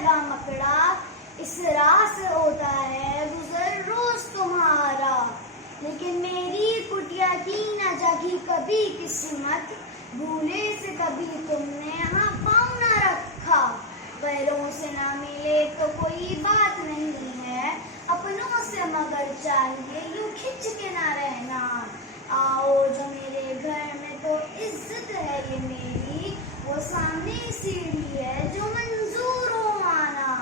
لگا مکڑا، اس راہ سے ہوتا ہے گزر روز تمہارا، لیکن میری کٹیا کی نہ جاگی کبھی قسمت، بھولے سے کبھی تم نے یہاں پاؤں نہ رکھا، غیروں سے نہ ملے تو کوئی بات نہیں ہے، اپنوں سے مگر چاہیے یوں کھنچ کے نہ رہنا، آؤ جو میرے گھر میں تو عزت ہے یہ میری، وہ سامنے سیڑھی ہے جو منظور ہو آنا،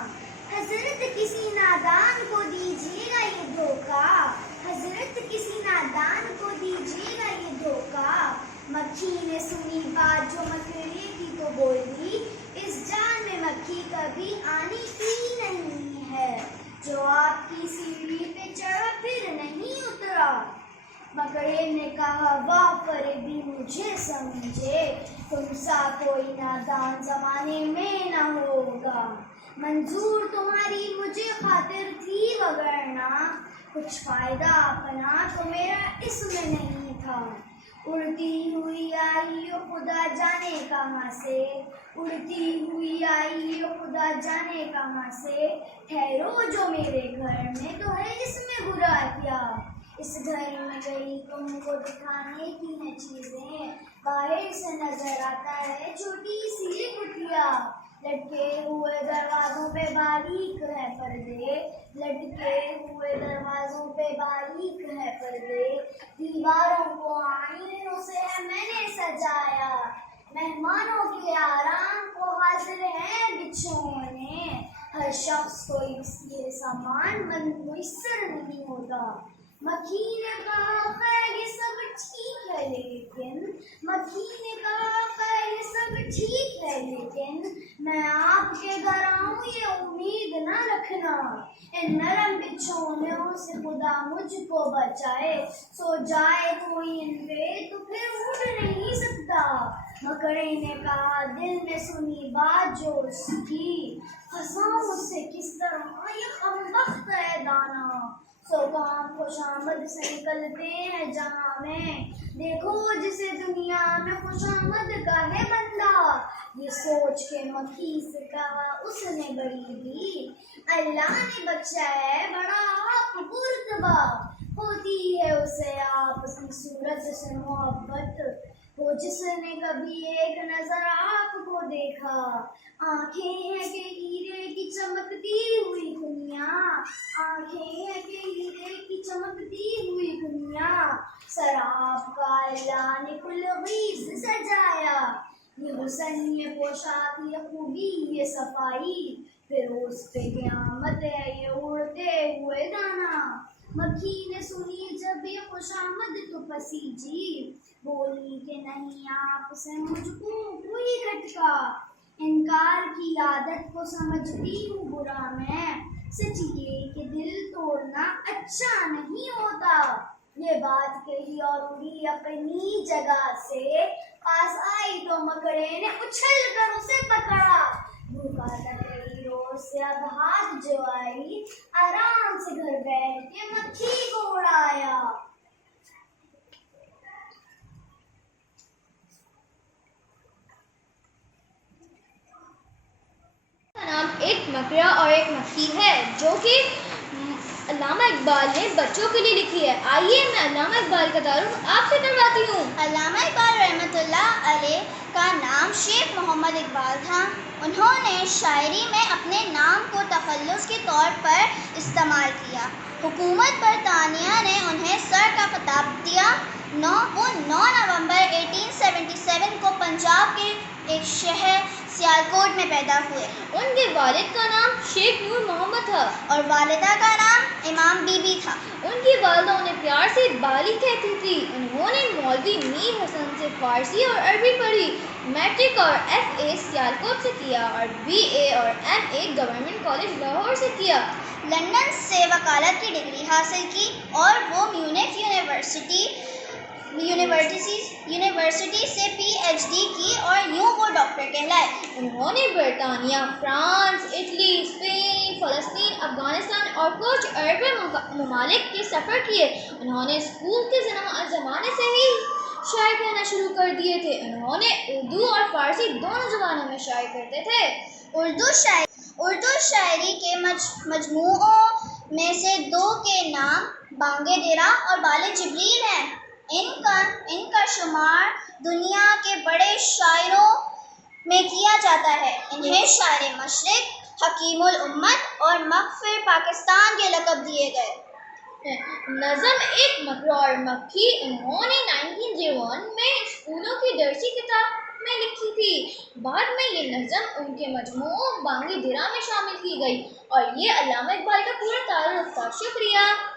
حضرت کسی نادان کو دیجیے گا یہ دھوکا، حضرت کسی نادان کو دیجیے گا یہ دھوکا، مکھی نے سنی بات جو مکڑے کی تو بولی، اس جال میں مکھی کبھی آنی کی نہیں ہے، جو آپ کی سیڑھی پہ چڑھا پھر نہیں اترا، مکڑے نے کہا واہ فریبی مجھے سمجھے، تم سا کوئی نادان زمانے میں نہ ہوگا، منظور تمہاری مجھے خاطر تھی وگرنہ، کچھ فائدہ اپنا تو میرا اس میں نہیں تھا، اڑتی ہوئی آئی ہو خدا جانے کہاں سے، اڑتی ہوئی آئی ہو خدا جانے کہاں سے، ٹھہرو جو میرے گھر میں تو ہے اس میں برا کیا، اس گھر میں گئی تم کو دکھانے کی ہیں چیزیں، باہر سے نظر آتا ہے چھوٹی سی کٹیا، لٹکے ہوئے دروازوں پہ باریک ہے پردے، لٹکے ہوئے دروازوں پہ باریک ہے پردے، دیواروں کو آئینوں سے میں نے سجایا، مہمانوں کے آرام کو حاضر ہیں بچھونے، ہر شخص کو یہ سامان میسر نہیں ہوتا، مکھی نے کہا خیر یہ سب ٹھیک ہے لیکن، مکھی نے کہا خیر یہ سب ٹھیک ہے لیکن، میں آپ کے گھر آؤں یہ امید نہ رکھنا، ان نرم بچھونوں سے خدا مجھ کو بچائے، سو جائے کوئی ان پہ تو پھر اٹھ نہیں سکتا، مکڑے نے کہا دل میں سنی بات جو اس کی، ہنساؤں اسے کس طرح یہ کمبخت ہے دانا، سو کام خوش آمد سے نکلتے ہیں جہاں میں، دیکھو جسے دنیا میں خوش آمد کا ہے بندہ، یہ سوچ کے مکھی سے کہا اس نے بڑی بھی، اللہ نے بخشا ہے بڑا آپ کو رتبہ، ہوتی ہے اسے آپ کی صورت سے محبت، وہ جس نے کبھی ایک نظر آپ کو دیکھا، آنکھیں ہیں کہ ہیرے کی چمکتی ہوئی دنیا، آنکھیں ہیں کہ ہیرے کی چمکتی ہوئی دنیا، سراب کا اللہ نے کل غیظ سجایا، یہ حسن یہ پوشاک یہ خوبی یہ صفائی، پھر اس پہ قیامت ہے یہ اڑتے ہوئے دانا، مکھی نے سنی جب یہ خوش آمد تو پسیجی، بولی کہ نہیں آپ سے مجھ کو کوئی کھٹکا، انکار کی عادت کو سمجھتی ہوں برا میں، سچ یہ کہ دل توڑنا اچھا نہیں ہوتا، یہ بات کہی اور اڑی اپنی جگہ سے، پاس آئی تو مکڑے نے اچھل کر اسے پکڑا، بھوکا تھا کئی روز سے اب ہاتھ جو آئی، آرام سے گھر بیٹھ کے مکھی کو اڑایا۔ نام ایک مکڑا اور ایک مکھی ہے جو کہ علامہ اقبال نے بچوں کے لیے لکھی ہے، آئیے میں علامہ اقبال کا تعارف آپ سے کرواتی ہوں۔ علامہ اقبال رحمۃ اللہ علیہ کا نام شیخ محمد اقبال تھا، انہوں نے شاعری میں اپنے نام کو تخلص کے طور پر استعمال کیا، حکومت برطانیہ نے انہیں سر کا خطاب دیا، 9 نومبر 1877 کو پنجاب کے ایک شہر سیالکوٹ میں پیدا ہوئے، ان کے والد کا نام شیخ نور محمد تھا اور والدہ کا نام امام بی بی تھا، ان کی والدہ انہیں پیار سے بالی کہتی تھی، انہوں نے مولوی میر حسن سے فارسی اور عربی پڑھی، میٹرک اور ایف اے سیالکوٹ سے کیا اور بی اے اور M A government college Lahore سے کیا، لندن سے وکالت کی ڈگری حاصل کی اور وہ میونخ یونیورسٹی سے پی ایچ ڈی کی اور یوں وہ ڈاکٹر کہلائے، انہوں نے برطانیہ، فرانس، اٹلی، اسپین، فلسطین، افغانستان اور کچھ عرب ممالک کے سفر کیے، انہوں نے اسکول کے زمانے سے ہی شاعر کہنا شروع کر دیے تھے، انہوں نے اردو اور فارسی دونوں زبانوں میں شاعری کرتے تھے، اردو شاعری کے مجموعوں میں سے دو کے نام بانگ درا اور بال جبریل ہیں۔ ان کا شمار دنیا کے بڑے شاعروں میں کیا جاتا ہے۔ انہیں شاعر مشرق، حکیم الامت اور مغفر پاکستان کے لقب دیے گئے۔ نظم ایک مکرور مکھی انہوں نے 1901 میں اسکولوں کی درسی کتاب میں لکھی تھی۔ بعد میں یہ نظم ان کے مجموعہ بانگ درا میں شامل کی گئی اور یہ علامہ اقبال کا پورا تعارف تھا۔ شکریہ۔